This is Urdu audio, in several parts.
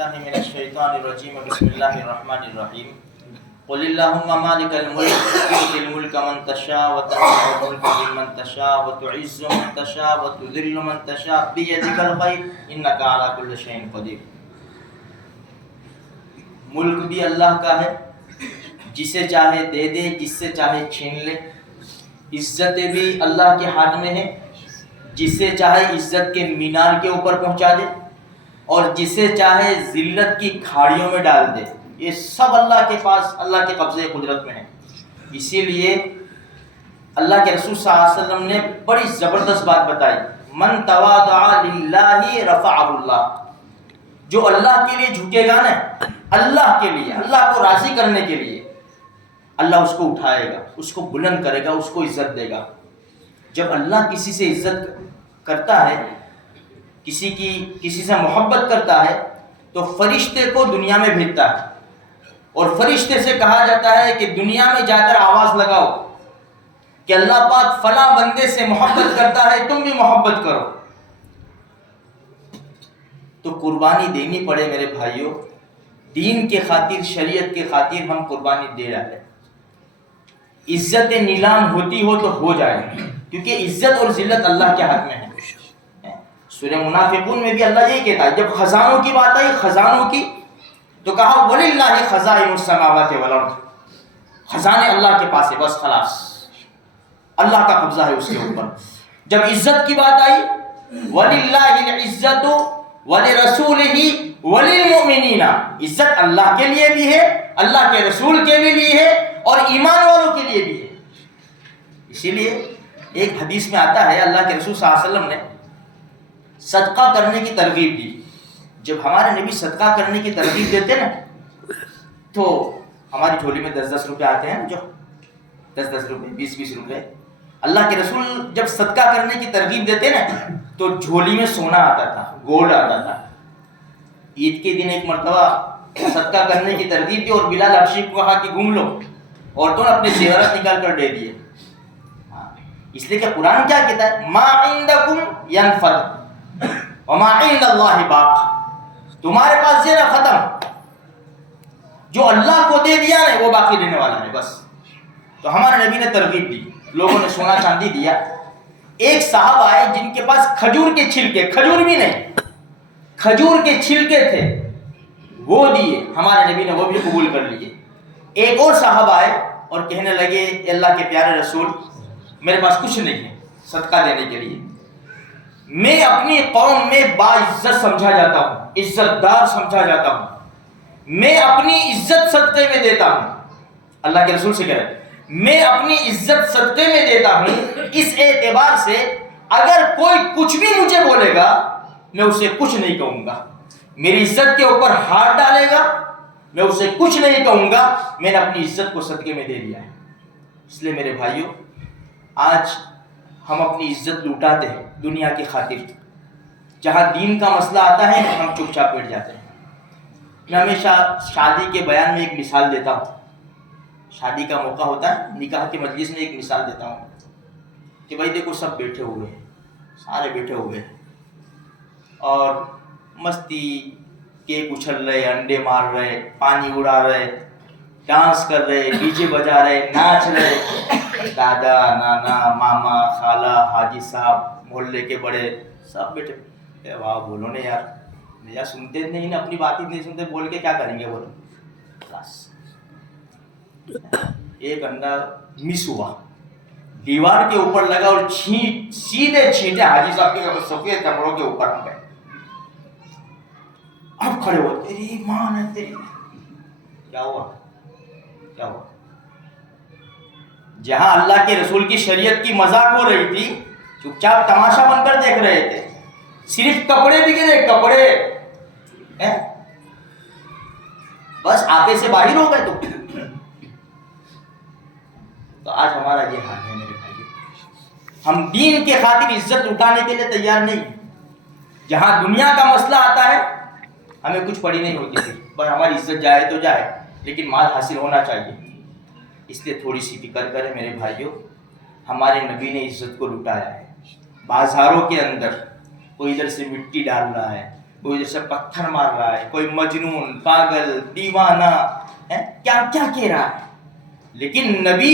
باللہ من الشیطان الرجیم بسم اللہ الرحمن الرحیم قل اللہم مالک الملک تؤتی الملک من تشاء وتنزع الملک ممن تشاء وتعز من تشاء وتذل من تشاء بیدک الخیر انک علی کل شیء قدیر۔ ملک بھی اللہ کا ہے، جسے چاہے دے دے، جس سے چاہے چھین لے۔ عزتیں بھی اللہ کے ہاتھ میں ہیں، جسے چاہے عزت کے مینار کے اوپر پہنچا دے اور جسے چاہے ذلت کی کھاڑیوں میں ڈال دے۔ یہ سب اللہ کے پاس، اللہ کے قبضے قدرت میں ہے۔ اسی لیے اللہ کے رسول صلی اللہ علیہ وسلم نے بڑی زبردست بات بتائی، من تواضع للہ رفعہ اللہ۔ جو اللہ کے لیے جھکے گا نا، اللہ کے لیے، اللہ کو راضی کرنے کے لیے، اللہ اس کو اٹھائے گا، اس کو بلند کرے گا، اس کو عزت دے گا۔ جب اللہ کسی سے عزت کرتا ہے، کسی سے محبت کرتا ہے، تو فرشتے کو دنیا میں بھیجتا ہے اور فرشتے سے کہا جاتا ہے کہ دنیا میں جا کر آواز لگاؤ کہ اللہ پاک فلاں بندے سے محبت کرتا ہے، تم بھی محبت کرو۔ تو قربانی دینی پڑے میرے بھائیوں، دین کے خاطر، شریعت کے خاطر ہم قربانی دے رہے ہیں۔ عزت نیلام ہوتی ہو تو ہو جائے، کیونکہ عزت اور ذلت اللہ کے ہاتھ میں ہے۔ سورہ منافقون میں بھی اللہ یہی کہتا ہے، جب خزانوں کی بات آئی، خزانوں کی، تو کہا وَلِلَّهِ خَزَائِنُ السَّمَاوَاتِ وَالْأَرْضِ، خزانے اللہ کے پاس ہے، بس خلاص، اللہ کا قبضہ ہے اس کے اوپر۔ جب عزت کی بات آئی، وَلِلَّهِ الْعِزَّةُ وَلِرَسُولِهِ وَلِلْمُؤْمِنِينَ، عزت اللہ کے لیے بھی ہے، اللہ کے رسول کے لیے ہے اور ایمان والوں کے لیے بھی ہے۔ اسی لیے ایک حدیث میں آتا ہے، اللہ کے رسول صلی اللہ علیہ وسلم نے صدقہ کرنے کی ترغیب دی۔ جب ہمارے نبی صدقہ کرنے کی ترغیب دیتے نا، تو ہماری جھولی میں 10-10 روپے آتے ہیں، جو 10-10 روپے، 20-20 روپے، اللہ کے رسول جب صدقہ کرنے کی ترغیب دیتے نا، تو جھولی میں سونا آتا تھا، گولڈ آتا تھا۔ عید کے دن ایک مرتبہ صدقہ کرنے کی ترغیب دی اور بلال حبشی کو کہا کہ گھوم لو، عورتوں نے اپنے زیورات نکال کر دے دیے، اس لیے کہ قرآن کیا کہتا ہے، ما عندکم ینفد وما عند اللہ باق، تمہارے پاس زیرہ ختم، جو اللہ کو دے دیا نا وہ باقی رہنے والا ہے، بس۔ تو ہمارے نبی نے ترغیب دی، لوگوں نے سونا چاندی دیا۔ ایک صاحب آئے جن کے پاس کھجور کے چھلکے، کھجور بھی نہیں، کھجور کے چھلکے تھے، وہ دیے، ہمارے نبی نے وہ بھی قبول کر لیے۔ ایک اور صاحب آئے اور کہنے لگے، اے اللہ کے پیارے رسول، میرے پاس کچھ نہیں ہے صدقہ دینے کے لیے، میں اپنی قوم میں باعزت سمجھا جاتا ہوں، عزت دار سمجھا جاتا ہوں، میں اپنی عزت صدقے میں دیتا ہوں۔ اللہ کے رسول سے کہہ رہے ہیں، میں اپنی عزت صدقے میں دیتا ہوں، اس اعتبار سے اگر کوئی کچھ بھی مجھے بولے گا میں اسے کچھ نہیں کہوں گا، میری عزت کے اوپر ہاتھ ڈالے گا میں اسے کچھ نہیں کہوں گا، میں نے اپنی عزت کو صدقے میں دے دیا ہے۔ اس لیے میرے بھائیوں، آج ہم اپنی عزت لوٹاتے ہیں دنیا کی خاطر، جہاں دین کا مسئلہ آتا ہے ہم چپ چاپ بیٹھ جاتے ہیں۔ میں ہمیشہ شادی کے بیان میں ایک مثال دیتا ہوں، شادی کا موقع ہوتا ہے، نکاح کی مجلس میں ایک مثال دیتا ہوں کہ بھائی دیکھو سب بیٹھے ہوئے ہیں، سارے بیٹھے ہوئے ہیں اور مستی، کیک اچھل رہے، انڈے مار رہے، پانی اڑا رہے، ڈانس کر رہے، ڈی جے بجا رہے، ناچ رہے، دادا، نانا، ماما، خالہ، حاجی صاحب، محلے کے بڑے سب بیٹھے۔ واہ بولو نا یار، سنتے نہیں نا، اپنی بات ہی نہیں سنتے، بول کے کیا کریں گے بولو۔ بس ایک انڈا مس ہوا، دیوار کے اوپر لگا اور سیدھے چھینٹے حاجی صاحب کے سفید کپڑوں کے اوپر ہم گئے۔ اب کھڑے ہو، تیری ماں ہے تیری، کیا ہوا کیا ہوا؟ جہاں اللہ کے رسول کی شریعت کی مذاق ہو رہی تھی، چپ چاپ تماشا بن کر دیکھ رہے تھے، صرف کپڑے بھی گرے، کپڑے بس آپے سے باہر ہو گئے۔ تو آج ہمارا یہ حال ہے میرے بھائی، ہم دین کے خاطر عزت اٹھانے کے لیے تیار نہیں۔ جہاں دنیا کا مسئلہ آتا ہے ہمیں کچھ پڑی نہیں ہوتی تھی، پر ہماری عزت جائے تو جائے لیکن مال حاصل ہونا چاہیے۔ اس لیے تھوڑی سی فکر کریں میرے بھائیوں، ہمارے نبی نے عزت کو لٹایا ہے۔ بازاروں کے اندر کوئی ادھر سے مٹی ڈال رہا ہے، کوئی جیسے پتھر مار رہا ہے، کوئی مجنون، پاگل، دیوانہ کیا کیا کہہ رہا ہے، لیکن نبی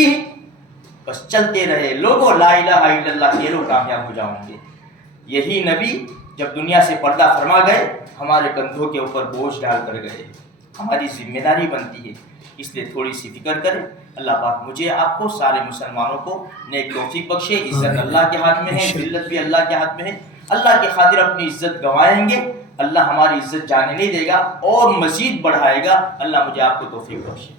بس چلتے رہے، لوگوں لا الہ الا اللہ کہہ لو کامیاب ہو جاؤں گے۔ یہی نبی جب دنیا سے پردہ فرما گئے، ہمارے کندھوں کے اوپر بوجھ ڈال کر گئے، ہماری ذمہ داری بنتی ہے، اس لیے تھوڑی سی فکر کریں۔ اللہ پاک مجھے آپ کو سارے مسلمانوں کو نیک توفیق بخشے۔ عزت اللہ کے ہاتھ میں ہے، ذلت بھی اللہ کے ہاتھ میں ہے۔ اللہ کی خاطر اپنی عزت گنوائیں گے، اللہ ہماری عزت جانے نہیں دے گا اور مزید بڑھائے گا۔ اللہ مجھے آپ کو توفیق بخشے۔